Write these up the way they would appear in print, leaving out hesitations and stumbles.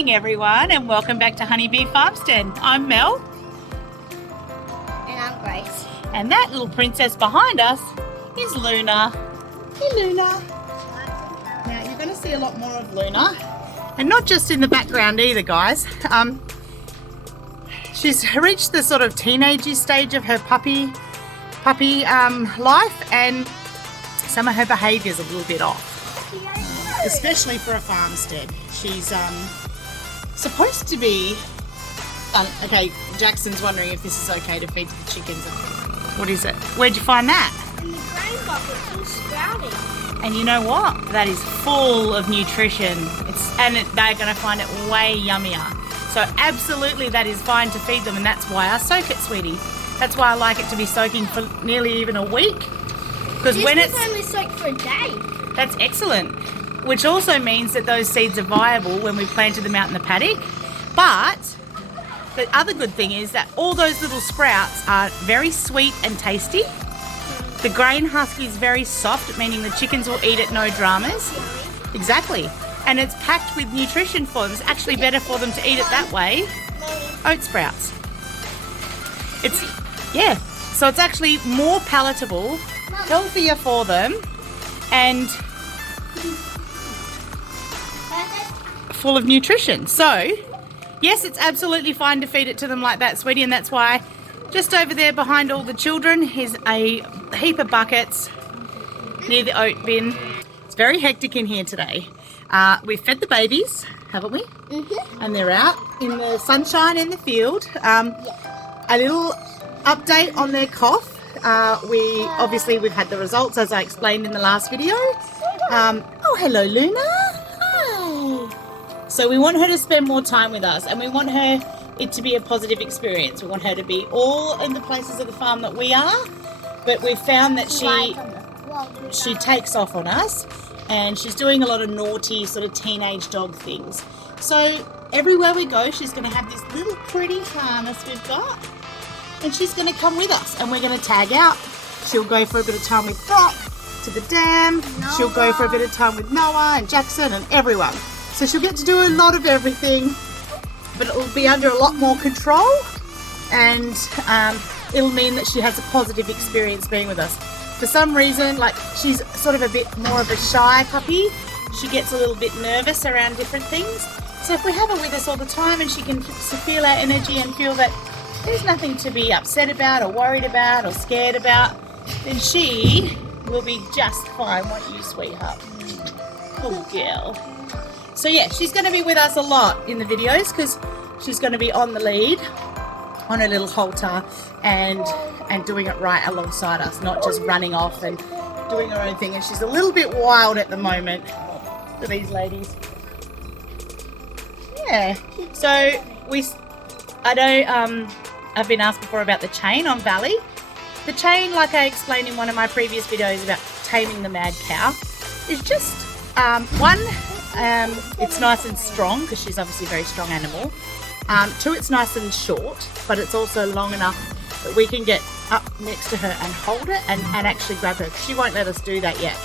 morning everyone, and welcome back to Honeybee Farmstead. I'm Mel. And I'm Grace. And that little princess behind us is Luna. Hey Luna. Now you're going to see a lot more of Luna. And not just in the background either, guys. She's reached the sort of teenage stage of her puppy life, and some of her behaviour is a little bit off. Especially for a farmstead. She's supposed to be... okay, Jackson's wondering if this is okay to feed to the chickens. What is it? Where'd you find that? In the grain bucket's all sprouting. And you know what? That is full of nutrition. They're going to find it way yummier. So absolutely that is fine to feed them, and that's why I soak it, sweetie. That's why I like it to be soaking for nearly even a week. Because when it's only soaked for a day. That's excellent. Which also means that those seeds are viable when we planted them out in the paddock. But the other good thing is that all those little sprouts are very sweet and tasty. The grain husk is very soft, meaning the chickens will eat it, no dramas. Exactly. And it's packed with nutrition for them. It's actually better for them to eat it that way. Oat sprouts. So it's actually more palatable, healthier for them, and full of nutrition. So, yes, it's absolutely fine to feed it to them like that, sweetie, and that's why just over there behind all the children is a heap of buckets near the oat bin. It's very hectic in here today. We've fed the babies, haven't we? Mm-hmm. And they're out in the sunshine in the field. A little update on their cough. We've had the results as I explained in the last video. Oh, hello, Luna. Hi. So we want her to spend more time with us, and we want it to be a positive experience. We want her to be all in the places of the farm that we are, but we've found that she takes off on us, and she's doing a lot of naughty sort of teenage dog things. So everywhere we go, she's going to have this little pretty harness we've got, and she's going to come with us, and we're going to tag out. She'll go for a bit of time with Brock to the dam. Noah. She'll go for a bit of time with Noah and Jackson and everyone. So she'll get to do a lot of everything, but it'll be under a lot more control, and it'll mean that she has a positive experience being with us. For some reason, like, she's sort of a bit more of a shy puppy. She gets a little bit nervous around different things. So if we have her with us all the time and she can feel our energy and feel that there's nothing to be upset about or worried about or scared about, then she will be just fine, won't you, sweetheart? Oh, girl. So yeah, she's going to be with us a lot in the videos because she's going to be on the lead, on her little halter, and doing it right alongside us, not just running off and doing her own thing. And she's a little bit wild at the moment for these ladies. Yeah. So I've been asked before about the chain on Valley. The chain, like I explained in one of my previous videos about taming the mad cow, is just it's nice and strong because she's obviously a very strong animal. Two, it's nice and short, but it's also long enough that we can get up next to her and hold it and actually grab her. She won't let us do that yet.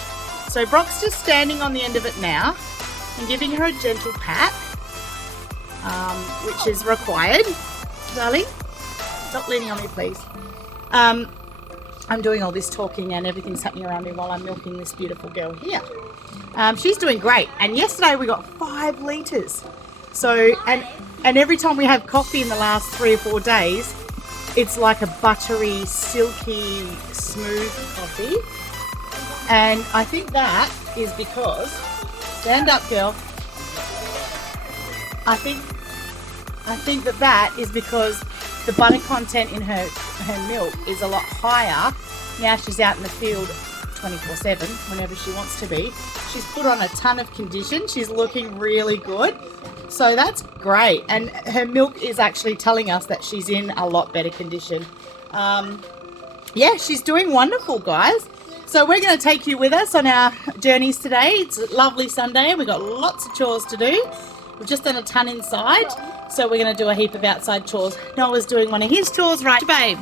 So Brock's just standing on the end of it now and giving her a gentle pat, which is required. Darling, stop leaning on me, please. I'm doing all this talking and everything's happening around me while I'm milking this beautiful girl here. She's doing great, and yesterday we got 5 litres. So, and every time we have coffee in the last 3 or 4 days, it's like a buttery, silky, smooth coffee. And I think that is because, stand up, girl. I think that is because the butter content in her milk is a lot higher. Now she's out in the field 24/7 whenever she wants to be. She's put on a ton of condition. She's looking really good. So that's great. And her milk is actually telling us that she's in a lot better condition. Yeah, she's doing wonderful, guys. So we're going to take you with us on our journeys today. It's a lovely Sunday. We've got lots of chores to do. We've just done a ton inside, so we're going to do a heap of outside chores. Noah's doing one of his chores, right, babe?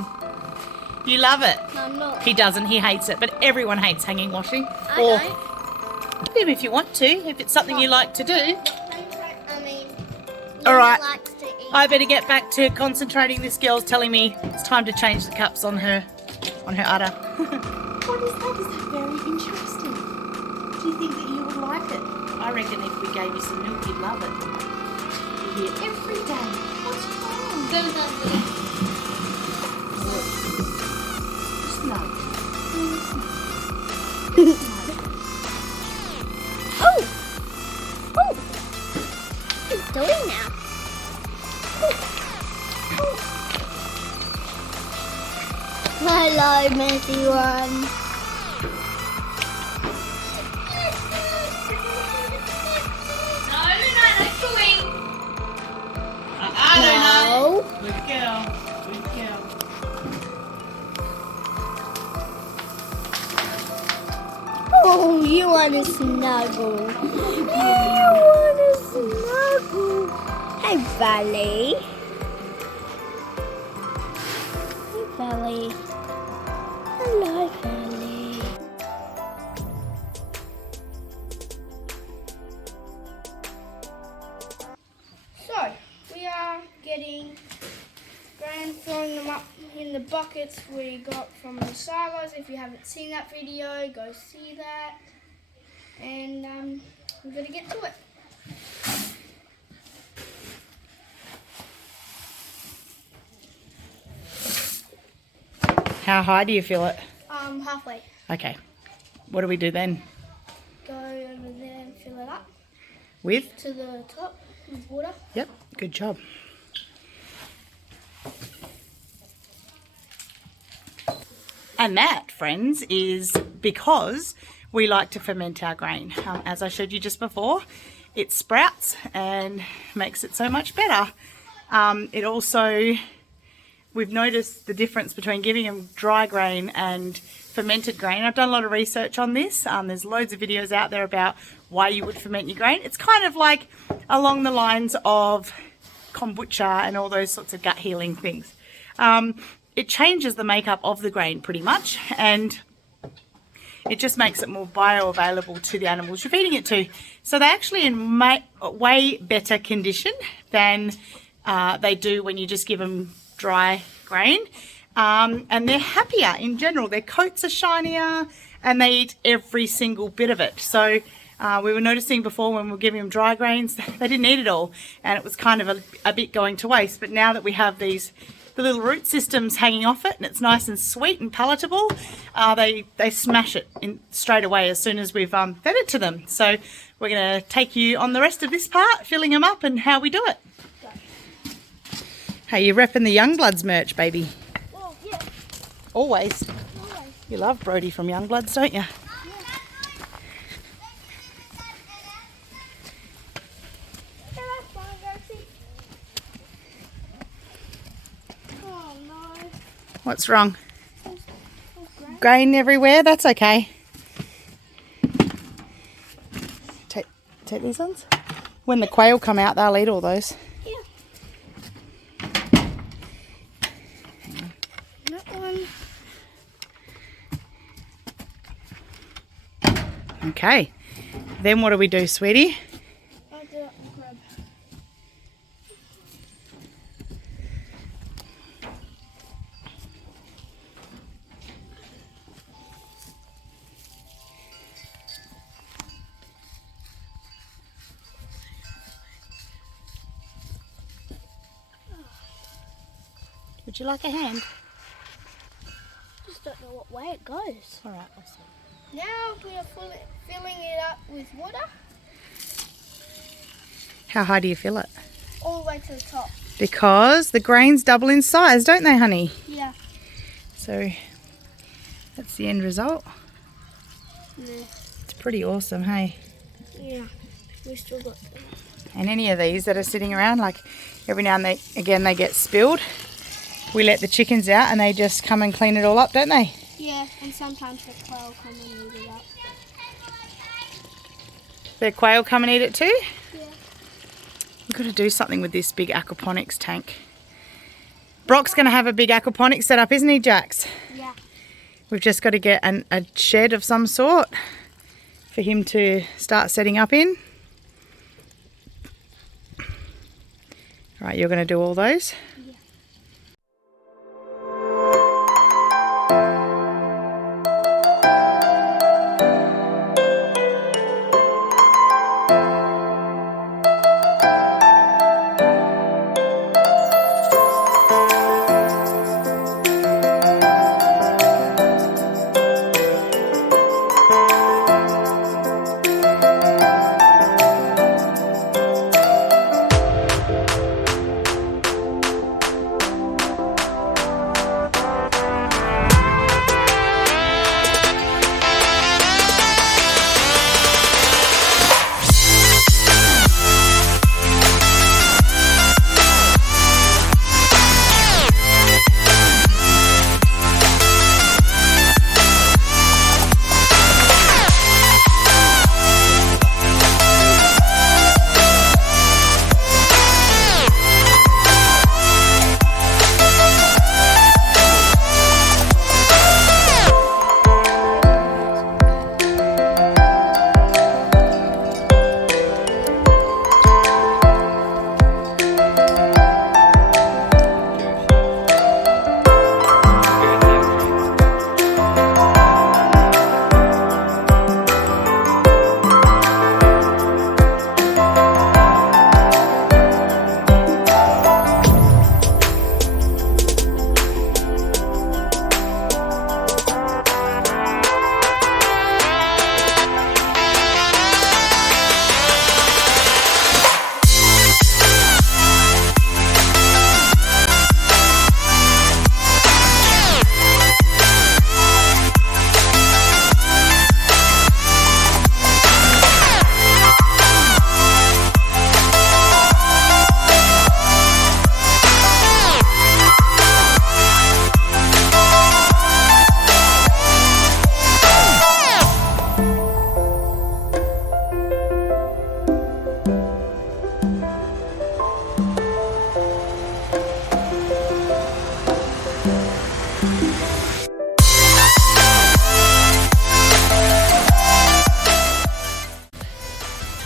You love it? No, I'm not. He doesn't. He hates it, but everyone hates hanging washing. I don't. Do if you want to, if it's something you like to do. All right. Likes to eat. I better get back to concentrating. This girl's telling me it's time to change the cups on her udder. What is that? Is that very interesting? Do you think that you would like it? I reckon if we gave you some milk, you'd love it. You hear every day. What's wrong? Those are good. Snug. Oh! Oh! What are you doing now? Hello, messy one. No. Good girl. Good girl. Oh, you want to snuggle. You want to snuggle. Hey, Valley. Hey, Valley. Hello, Valley. So, we are getting Gran throwing them up in the buckets we got from the silos. If you haven't seen that video, go see that. And we're going to get to it. How high do you feel it? Halfway. Okay. What do we do then? Go over there and fill it up With? to the top with water. Yep. Good job. And that, friends, is because we like to ferment our grain. As I showed you just before, it sprouts and makes it so much better. It also, we've noticed the difference between giving them dry grain and fermented grain. I've done a lot of research on this. There's loads of videos out there about why you would ferment your grain. It's kind of like along the lines of kombucha and all those sorts of gut healing things. It changes the makeup of the grain pretty much, and it just makes it more bioavailable to the animals you're feeding it to. So they're actually in way better condition than they do when you just give them dry grain. And they're happier in general. Their coats are shinier and they eat every single bit of it. So we were noticing before when we were giving them dry grains, they didn't eat it all, and it was kind of a bit going to waste. But now that we have the little root systems hanging off it and it's nice and sweet and palatable, they smash it straight away as soon as we've fed it to them. So we're going to take you on the rest of this part, filling them up and how we do it. Hey, you're repping the Youngbloods merch, baby. Oh, yeah. Always. Always. You love Brody from Youngbloods, don't you? What's wrong? Grain everywhere? That's okay. Take these ones. When the quail come out, they'll eat all those. Yeah. That one. Okay. Then what do we do, sweetie? I'll do it. Grab. Would you like a hand? Just don't know what way it goes. All right, I'll see. Now we are filling it up with water How high do you fill it? all the way to the top. Because the grains double in size, don't they, honey? Yeah. So that's the end result. Yeah. It's pretty awesome, hey? Yeah. We still got them. And any of these that are sitting around, like every now and again they get spilled. We let the chickens out and they just come and clean it all up, don't they? Yeah, and sometimes the quail come and eat it up. The quail come and eat it too? Yeah. We've got to do something with this big aquaponics tank. Brock's going to have a big aquaponics set up, isn't he, Jax? Yeah. We've just got to get a shed of some sort for him to start setting up in. Right, you're going to do all those? Yeah.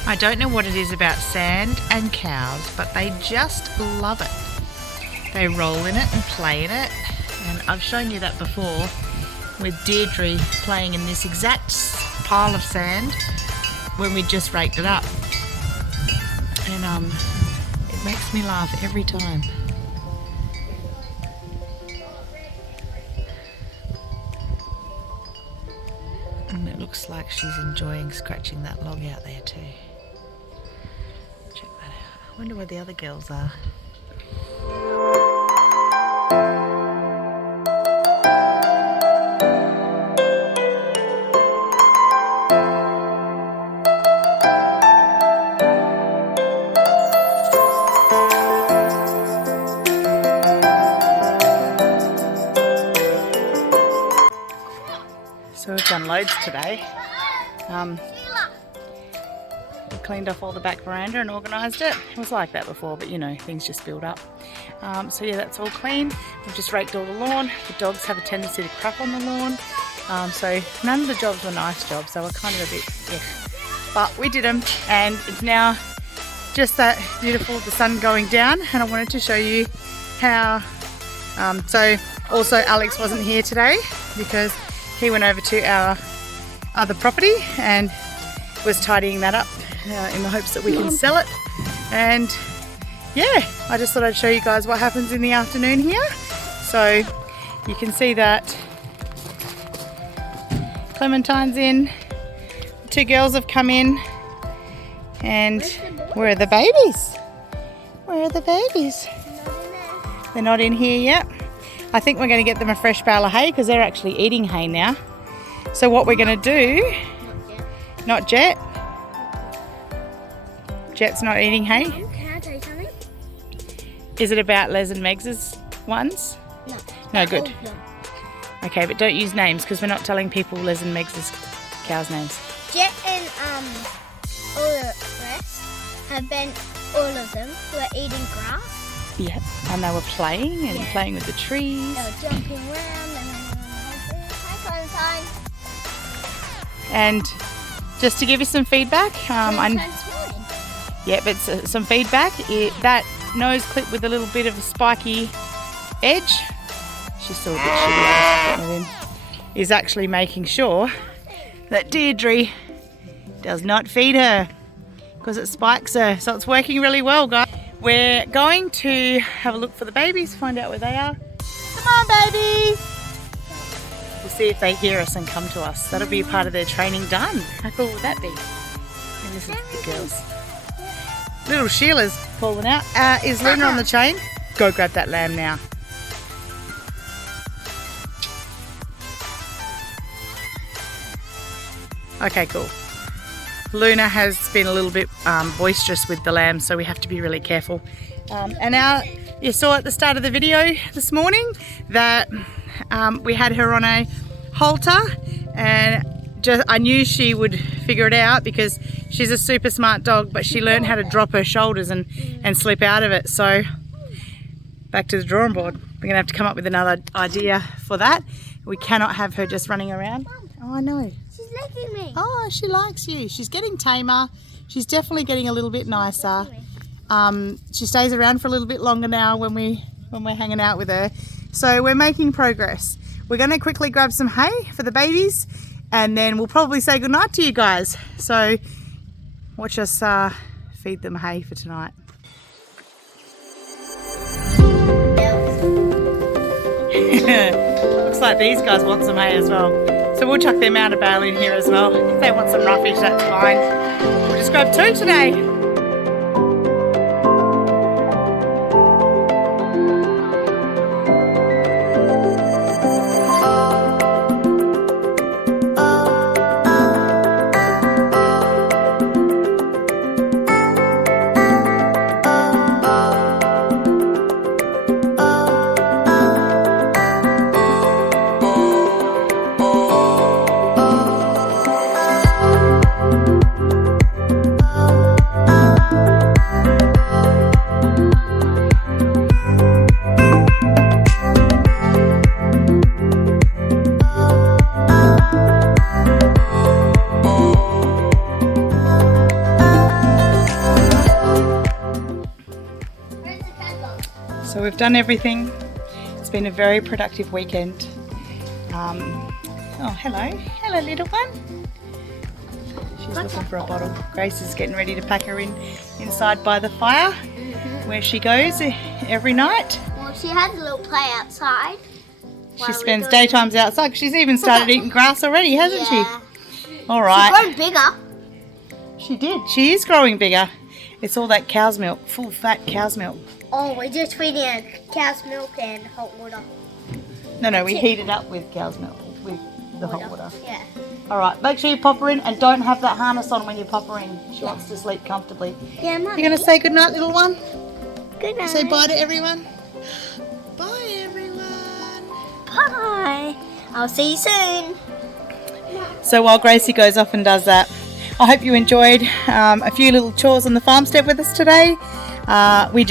I don't know what it is about sand and cows, but they just love it. They roll in it and play in it. And I've shown you that before with Deirdre playing in this exact pile of sand when we just raked it up. And it makes me laugh every time. And it looks like she's enjoying scratching that log out there too. Check that out. I wonder where the other girls are. So we've done loads today. We cleaned off all the back veranda and organised it. It was like that before, but you know, things just build up. So yeah, that's all clean. We've just raked all the lawn. The dogs have a tendency to crap on the lawn. So none of the jobs were nice jobs. They were kind of a bit, yeah. But we did them, and it's now just that beautiful, the sun going down. And I wanted to show you how, so also Alex wasn't here today because he went over to our other property and was tidying that up in the hopes that we can sell it. And yeah, I just thought I'd show you guys what happens in the afternoon here. So you can see that Clementine's in, the two girls have come in, and where are the babies? Where are the babies? They're not in here yet. I think we're going to get them a fresh bale of hay because they're actually eating hay now. So what we're going to do, not Jet. Jet's not eating hay. Mom, can I tell you something? Is it about Les and Megs' ones? No. No, good. All of them. Okay, but don't use names because we're not telling people Les and Megs' cows' names. Jet and all the rest have been, all of them were eating grass. Yeah, and they were playing and playing with the trees. They were jumping around and hi Clementine. And just to give you some feedback, Clementine's smiling. yeah, but some feedback, that nose clip with a little bit of a spiky edge. She's still a bit shitty with him. Is actually making sure that Deirdre does not feed her because it spikes her. So it's working really well, guys. We're going to have a look for the babies, find out where they are. Come on, babies! We'll see if they hear us and come to us. That'll be a part of their training done. How cool would that be? And listen to the girls. Little Sheila's falling out. Is Luna on the chain? Go grab that lamb now. Okay, cool. Luna has been a little bit boisterous with the lamb, so we have to be really careful. And now you saw at the start of the video this morning that we had her on a halter, and I knew she would figure it out because she's a super smart dog, but she learned how to drop her shoulders and slip out of it. So back to the drawing board. We're gonna have to come up with another idea for that. We cannot have her just running around. Oh, I know. She's licking me. Oh, she likes you. She's getting tamer. She's definitely getting a little bit nicer. She stays around for a little bit longer now when we're hanging out with her. So we're making progress. We're going to quickly grab some hay for the babies, and then we'll probably say goodnight to you guys. So watch us feed them hay for tonight. Looks like these guys want some hay as well. So we'll chuck them out a bale in here as well. If they want some roughage, that's fine. We'll just grab 2 today. So we've done everything. It's been a very productive weekend. Oh, hello. Hello, little one. She's looking for a bottle. Grace is getting ready to pack her inside by the fire, where she goes every night. Well, she has a little play outside. She spends daytimes outside. She's even started eating grass already, hasn't she? All right. She's grown bigger. She did. She is growing bigger. It's all that cow's milk, full fat cow's milk. Oh, we're just feeding her cow's milk and hot water. No, we heat it up with cow's milk, with the hot water. Yeah. All right, make sure you pop her in, and don't have that harness on when you pop her in. She wants to sleep comfortably. Yeah, Mummy. You're going to say goodnight, little one? Good night. Say bye to everyone. Bye, everyone. Bye. I'll see you soon. So while Gracie goes off and does that, I hope you enjoyed a few little chores on the farmstead with us today. We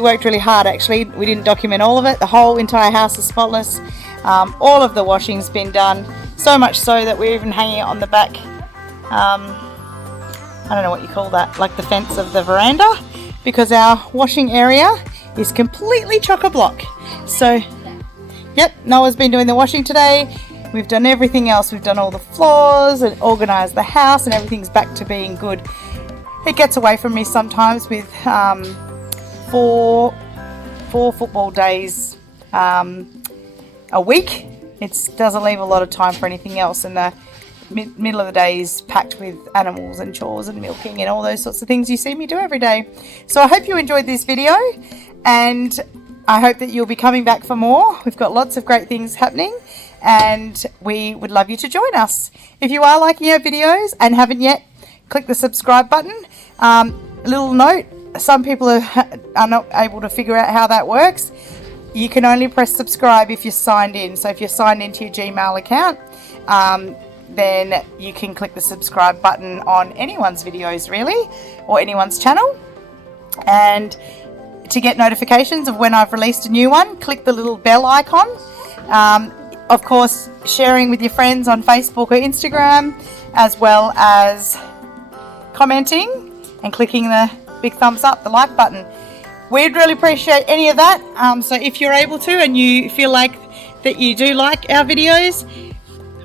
worked really hard actually. We didn't document all of it. The whole entire house is spotless. All of the washing's been done. So much so that we're even hanging it on the back, I don't know what you call that, like the fence of the veranda, because our washing area is completely chock-a-block. So, yep, Noah's been doing the washing today. We've done everything else. We've done all the floors and organised the house, and everything's back to being good. It gets away from me sometimes with 4 football days a week. It doesn't leave a lot of time for anything else, and the middle of the day is packed with animals and chores and milking and all those sorts of things you see me do every day. So I hope you enjoyed this video, and I hope that you'll be coming back for more. We've got lots of great things happening, and we would love you to join us. If you are liking our videos and haven't yet, click the subscribe button. A little note, some people are not able to figure out how that works. You can only press subscribe if you're signed in. So if you're signed into your Gmail account, then you can click the subscribe button on anyone's videos really, or anyone's channel. And to get notifications of when I've released a new one, click the little bell icon. Of course, sharing with your friends on Facebook or Instagram, as well as commenting and clicking the big thumbs up, the like button. we'd really appreciate any of that. So if you're able to and you feel like that you do like our videos,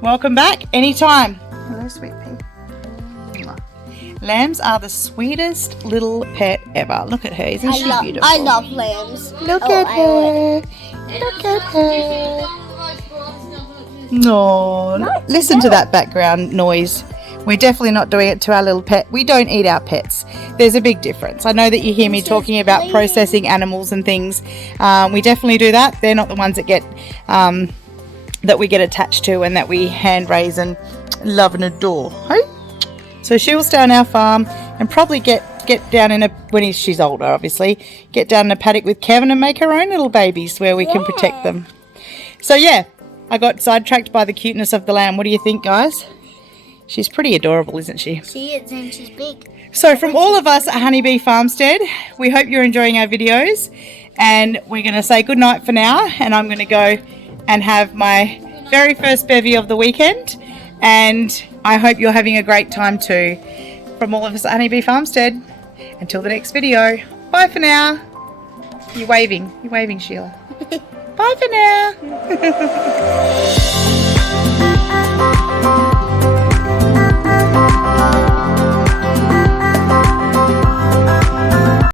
welcome back anytime. Hello, sweet pea. Lambs are the sweetest little pet ever. Look at her, isn't she beautiful? I love lambs. Look at her. Look at her. No, listen to that background noise. We're definitely not doing it to our little pet. We don't eat our pets. There's a big difference. I know that you hear me talking about processing animals and things. We definitely do that. They're not the ones that get that we get attached to and that we hand raise and love and adore. Hey? So she will stay on our farm and probably get down in when she's older, obviously, get down in a paddock with Kevin and make her own little babies where we can protect them. So yeah, I got sidetracked by the cuteness of the lamb. What do you think, guys? She's pretty adorable, isn't she? She is, and she's big. So from all of us at Honeybee Farmstead, we hope you're enjoying our videos, and we're going to say good night for now, and I'm going to go and have my very first bevy of the weekend, and I hope you're having a great time too. From all of us at Honeybee Farmstead, until the next video, bye for now. You're waving, Sheila. Bye for now.